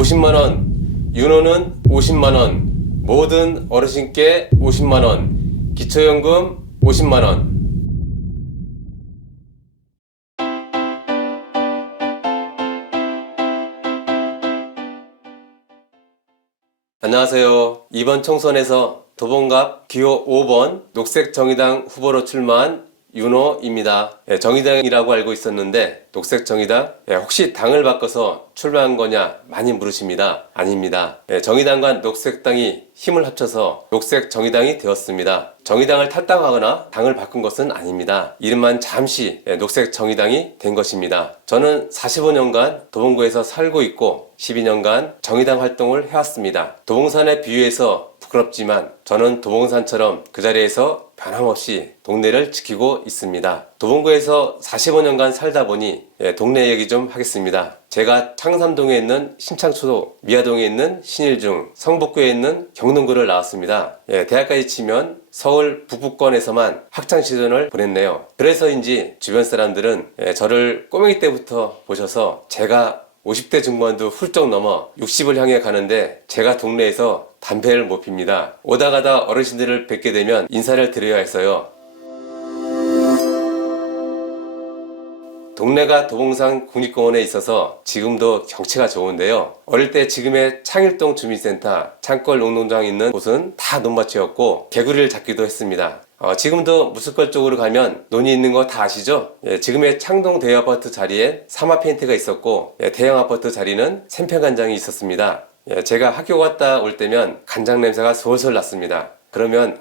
50만원, 윤호는 50만원, 모든 어르신께 50만원, 기초연금 50만원. 안녕하세요. 이번 총선에서 도봉갑 기호 5번 녹색정의당 후보로 출마한 윤호입니다. 정의당이라고 알고 있었는데 녹색정의당? 혹시 당을 바꿔서 출마한 거냐 많이 물으십니다. 아닙니다. 정의당과 녹색당이 힘을 합쳐서 녹색정의당이 되었습니다. 정의당을 탈당하거나 당을 바꾼 것은 아닙니다. 이름만 잠시 녹색정의당이 된 것입니다. 저는 45년간 도봉구에서 살고 있고 12년간 정의당 활동을 해왔습니다. 도봉산에 비유해서 부끄럽지만 저는 도봉산처럼 그 자리에서 변함없이 동네를 지키고 있습니다. 도봉구에서 45년간 살다 보니 동네 얘기 좀 하겠습니다. 제가 창삼동에 있는 신창초도, 미아동에 있는 신일중, 성북구에 있는 경동구를 나왔습니다. 대학까지 치면 서울 북부권에서만 학창시절을 보냈네요. 그래서인지 주변 사람들은 저를 꼬맹이 때부터 보셔서 제가 50대 중반도 훌쩍 넘어 60을 향해 가는데 제가 동네에서 담배를 못 핍니다. 오다 가다 어르신들을 뵙게 되면 인사를 드려야 해서요. 동네가 도봉산 국립공원에 있어서 지금도 경치가 좋은데요. 어릴 때 지금의 창일동 주민센터, 창골 농농장 있는 곳은 다 논밭이었고 개구리를 잡기도 했습니다. 지금도 무스걸 쪽으로 가면 논이 있는 거 다 아시죠? 지금의 창동 대형아파트 자리에 사마페인트가 있었고 대형 아파트 자리는 샘평간장이 있었습니다. 제가 학교 갔다 올 때면 간장 냄새가 솔솔 났습니다. 그러면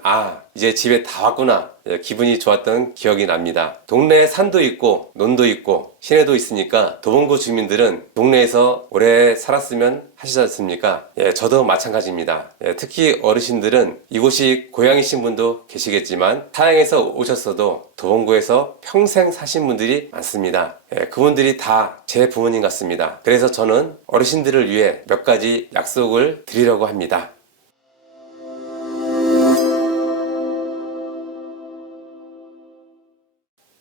이제 집에 다 왔구나 기분이 좋았던 기억이 납니다. 동네에 산도 있고 논도 있고 시내도 있으니까 도봉구 주민들은 동네에서 오래 살았으면 하시지 않습니까? 저도 마찬가지입니다. 특히 어르신들은 이곳이 고향이신 분도 계시겠지만 타향에서 오셨어도 도봉구에서 평생 사신 분들이 많습니다. 그분들이 다 제 부모님 같습니다. 그래서 저는 어르신들을 위해 몇 가지 약속을 드리려고 합니다.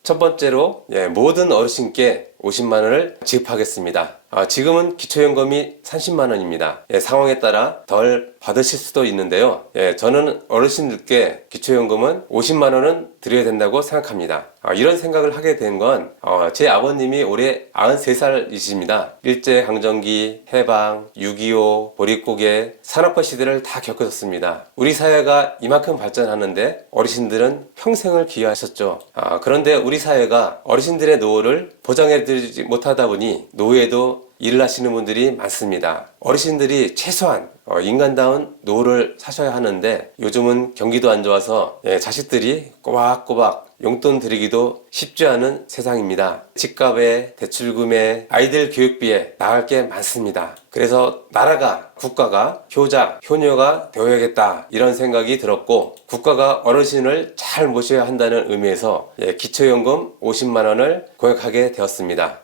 첫 번째로 모든 어르신께 50만원을 지급하겠습니다. 지금은 기초연금이 30만원입니다. 상황에 따라 덜 받으실 수도 있는데요. 저는 어르신들께 기초연금은 50만원은 드려야 된다고 생각합니다. 이런 생각을 하게 된 건 제 아버님이 올해 93살이십니다. 일제강점기, 해방, 6.25, 보릿고개, 산업화 시대를 다 겪으셨습니다. 우리 사회가 이만큼 발전하는데 어르신들은 평생을 기여하셨죠. 그런데 우리 사회가 어르신들의 노후를 보장해드리지 못하다 보니 노후에도 일을 하시는 분들이 많습니다. 어르신들이 최소한 인간다운 노후를 사셔야 하는데 요즘은 경기도 안 좋아서 자식들이 꼬박꼬박 용돈 드리기도 쉽지 않은 세상입니다. 집값에, 대출금에, 아이들 교육비에 나갈 게 많습니다. 그래서 나라가, 국가가 효자, 효녀가 되어야겠다 이런 생각이 들었고 국가가 어르신을 잘 모셔야 한다는 의미에서 기초연금 50만원을 고액하게 되었습니다.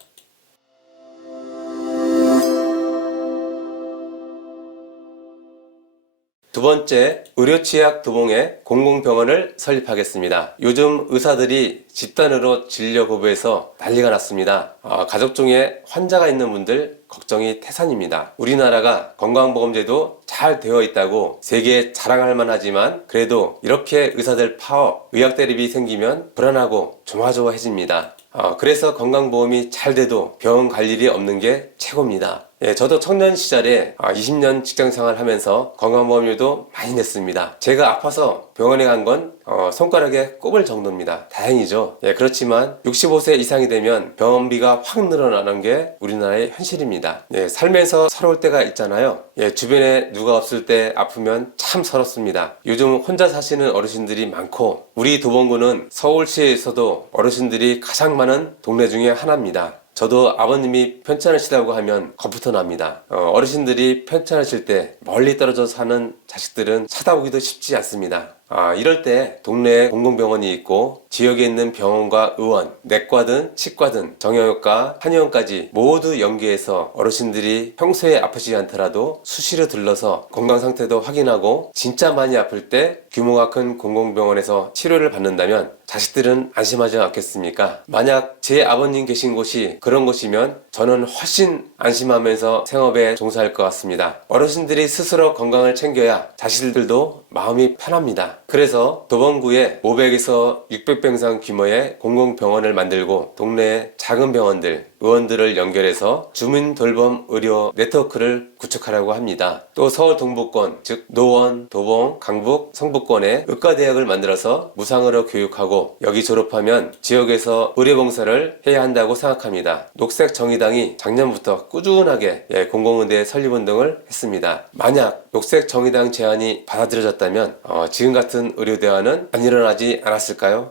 두 번째, 의료취약 도봉에 공공병원을 설립하겠습니다. 요즘 의사들이 집단으로 진료 거부해서 난리가 났습니다. 가족 중에 환자가 있는 분들 걱정이 태산입니다. 우리나라가 건강보험제도 잘 되어 있다고 세계에 자랑할 만하지만 그래도 이렇게 의사들 파업, 의학대립이 생기면 불안하고 조마조마해집니다. 그래서 건강보험이 잘 돼도 병원 갈 일이 없는 게 최고입니다. 저도 청년 시절에 20년 직장생활 하면서 건강보험료도 많이 냈습니다. 제가 아파서 병원에 간 건 손가락에 꼽을 정도입니다. 다행이죠. 그렇지만 65세 이상이 되면 병원비가 확 늘어나는 게 우리나라의 현실입니다. 살면서 서러울 때가 있잖아요. 주변에 누가 없을 때 아프면 참 서럽습니다. 요즘 혼자 사시는 어르신들이 많고 우리 도봉구는 서울시에서도 어르신들이 가장 많은 동네 중에 하나입니다. 저도 아버님이 편찮으시다고 하면 겁부터 납니다. 어르신들이 편찮으실 때 멀리 떨어져 사는 자식들은 찾아오기도 쉽지 않습니다. 이럴 때 동네에 공공병원이 있고 지역에 있는 병원과 의원, 내과든 치과든 정형외과, 한의원까지 모두 연계해서 어르신들이 평소에 아프지 않더라도 수시로 들러서 건강 상태도 확인하고 진짜 많이 아플 때 규모가 큰 공공병원에서 치료를 받는다면 자식들은 안심하지 않겠습니까? 만약 제 아버님 계신 곳이 그런 곳이면 저는 훨씬 안심하면서 생업에 종사할 것 같습니다. 어르신들이 스스로 건강을 챙겨야 자식들도 마음이 편합니다. 그래서 도봉구에 500에서 600병상 규모의 공공병원을 만들고 동네 작은 병원들, 의원들을 연결해서 주민 돌봄 의료 네트워크를 구축하려고 합니다. 또 서울 동부권, 즉 노원, 도봉, 강북, 성북권에 의과대학을 만들어서 무상으로 교육하고 여기 졸업하면 지역에서 의료봉사를 해야 한다고 생각합니다. 녹색정의당이 작년부터 꾸준하게 공공의대 설립운동을 했습니다. 만약 녹색정의당 제안이 받아들여졌다면 지금 같은 의료대화는 안 일어나지 않았을까요?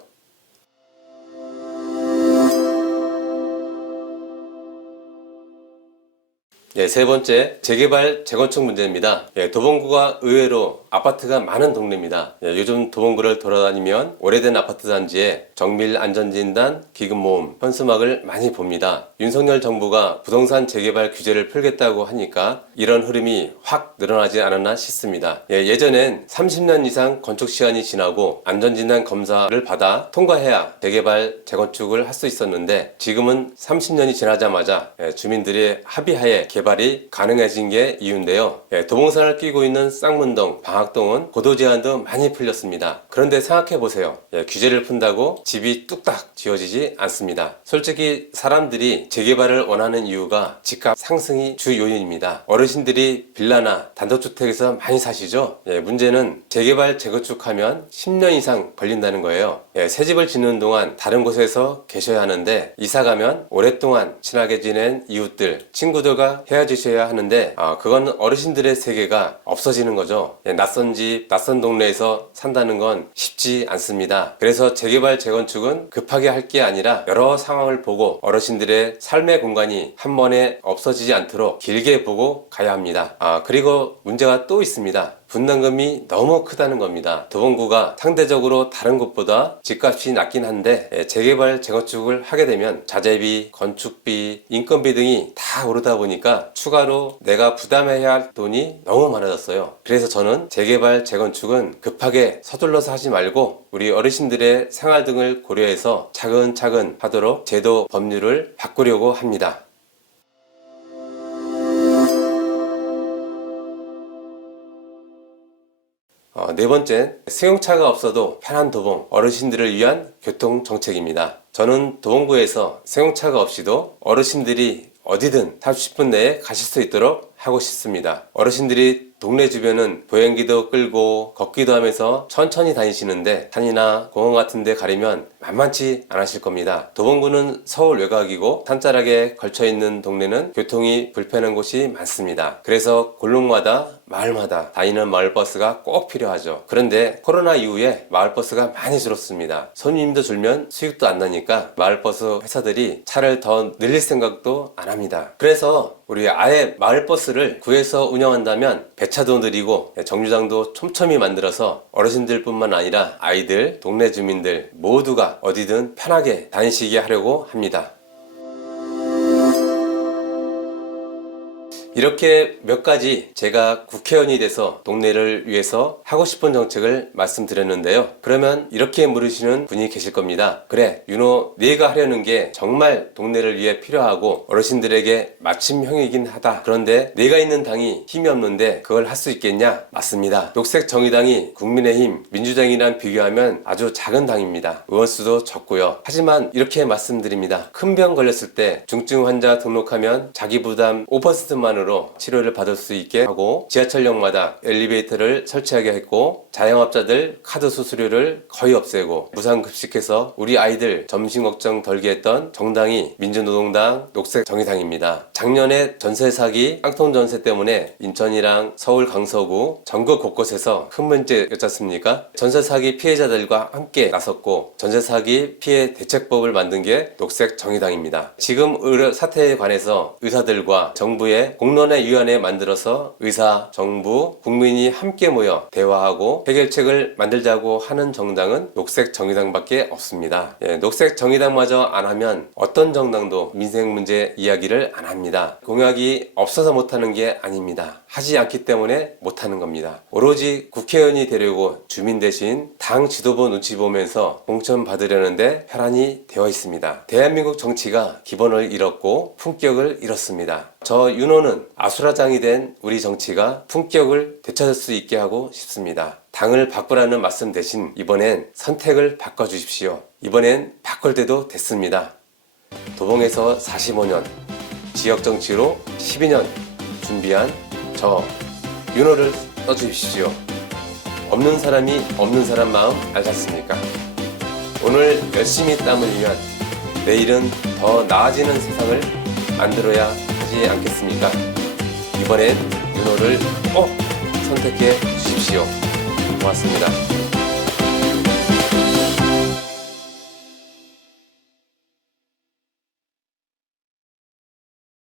세 번째, 재개발, 재건축 문제입니다. 도봉구가 의외로 아파트가 많은 동네입니다. 요즘 도봉구를 돌아다니면 오래된 아파트 단지에 정밀 안전진단, 기금모음, 현수막을 많이 봅니다. 윤석열 정부가 부동산 재개발 규제를 풀겠다고 하니까 이런 흐름이 확 늘어나지 않았나 싶습니다. 예전엔 30년 이상 건축 시간이 지나고 안전진단 검사를 받아 통과해야 재개발, 재건축을 할 수 있었는데 지금은 30년이 지나자마자 주민들의 합의하에 개발이 가능해진 게 이유인데요. 도봉산을 끼고 있는 쌍문동, 방학동은 고도 제한도 많이 풀렸습니다. 그런데 생각해보세요. 규제를 푼다고 집이 뚝딱 지어지지 않습니다. 솔직히 사람들이 재개발을 원하는 이유가 집값 상승이 주 요인입니다. 어르신들이 빌라나 단독주택에서 많이 사시죠? 문제는 재개발, 재건축하면 10년 이상 걸린다는 거예요. 새 집을 짓는 동안 다른 곳에서 계셔야 하는데 이사가면 오랫동안 친하게 지낸 이웃들, 친구들과 헤어지셔야 하는데 그건 어르신들의 세계가 없어지는 거죠. 낯선 집, 낯선 동네에서 산다는 건 쉽지 않습니다. 그래서 재개발, 재건축은 급하게 할 게 아니라 여러 상황을 보고 어르신들의 삶의 공간이 한 번에 없어지지 않도록 길게 보고 가야 합니다. 그리고 문제가 또 있습니다. 분담금이 너무 크다는 겁니다. 도봉구가 상대적으로 다른 곳보다 집값이 낮긴 한데 재개발, 재건축을 하게 되면 자재비, 건축비, 인건비 등이 다 오르다 보니까 추가로 내가 부담해야 할 돈이 너무 많아졌어요. 그래서 저는 재개발, 재건축은 급하게 서둘러서 하지 말고 우리 어르신들의 생활 등을 고려해서 차근차근 하도록 제도 법률을 바꾸려고 합니다. 네 번째, 승용차가 없어도 편한 도봉, 어르신들을 위한 교통정책입니다. 저는 도봉구에서 승용차가 없이도 어르신들이 어디든 30분 내에 가실 수 있도록 하고 싶습니다. 어르신들이 동네 주변은 보행기도 끌고 걷기도 하면서 천천히 다니시는데 산이나 공원 같은 데 가려면 만만치 않으실 겁니다. 도봉구는 서울 외곽이고 산자락에 걸쳐있는 동네는 교통이 불편한 곳이 많습니다. 그래서 골목마다 마을마다 다니는 마을버스가 꼭 필요하죠. 그런데 코로나 이후에 마을버스가 많이 줄었습니다. 손님도 줄면 수익도 안 나니까 마을버스 회사들이 차를 더 늘릴 생각도 안 합니다. 그래서 우리 아예 마을버스를 구해서 운영한다면 배차도 느리고 정류장도 촘촘히 만들어서 어르신들 뿐만 아니라 아이들, 동네 주민들 모두가 어디든 편하게 다니시게 하려고 합니다. 이렇게 몇 가지 제가 국회의원이 돼서 동네를 위해서 하고 싶은 정책을 말씀드렸는데요. 그러면 이렇게 물으시는 분이 계실 겁니다. 그래, 윤호, 네가 하려는 게 정말 동네를 위해 필요하고 어르신들에게 맞춤형이긴 하다. 그런데 내가 있는 당이 힘이 없는데 그걸 할 수 있겠냐? 맞습니다. 녹색정의당이 국민의힘, 민주당이랑 비교하면 아주 작은 당입니다. 의원수도 적고요. 하지만 이렇게 말씀드립니다. 큰 병 걸렸을 때 중증 환자 등록하면 자기 부담 5%만으로 치료를 받을 수 있게 하고 지하철역마다 엘리베이터를 설치하게 했고 자영업자들 카드 수수료를 거의 없애고 무상급식해서 우리 아이들 점심 걱정 덜게 했던 정당이 민주노동당 녹색정의당입니다. 작년에 전세 사기 깡통전세 때문에 인천이랑 서울 강서구 전국 곳곳에서 큰 문제였지 않습니까? 전세 사기 피해자들과 함께 나섰고 전세 사기 피해 대책법을 만든 게 녹색정의당입니다. 지금 의료 사태에 관해서 의사들과 정부의 공론회위원회 만들어서 의사, 정부, 국민이 함께 모여 대화하고 해결책을 만들자고 하는 정당은 녹색정의당밖에 없습니다. 녹색정의당마저 안 하면 어떤 정당도 민생 문제 이야기를 안 합니다. 아닙니다. 공약이 없어서 못하는 게 아닙니다. 하지 않기 때문에 못하는 겁니다. 오로지 국회의원이 되려고 주민 대신 당 지도부 눈치 보면서 공천 받으려는데 혈안이 되어 있습니다. 대한민국 정치가 기본을 잃었고 품격을 잃었습니다. 저 윤호는 아수라장이 된 우리 정치가 품격을 되찾을 수 있게 하고 싶습니다. 당을 바꾸라는 말씀 대신 이번엔 선택을 바꿔주십시오. 이번엔 바꿀 때도 됐습니다. 도봉에서 45년, 지역정치로 12년 준비한 저 윤호를 써주십시오. 없는 사람이 없는 사람 마음 알겠습니까? 오늘 열심히 땀을 흘리면 내일은 더 나아지는 세상을 만들어야 하지 않겠습니까? 이번엔 윤호를 꼭 선택해 주십시오. 고맙습니다.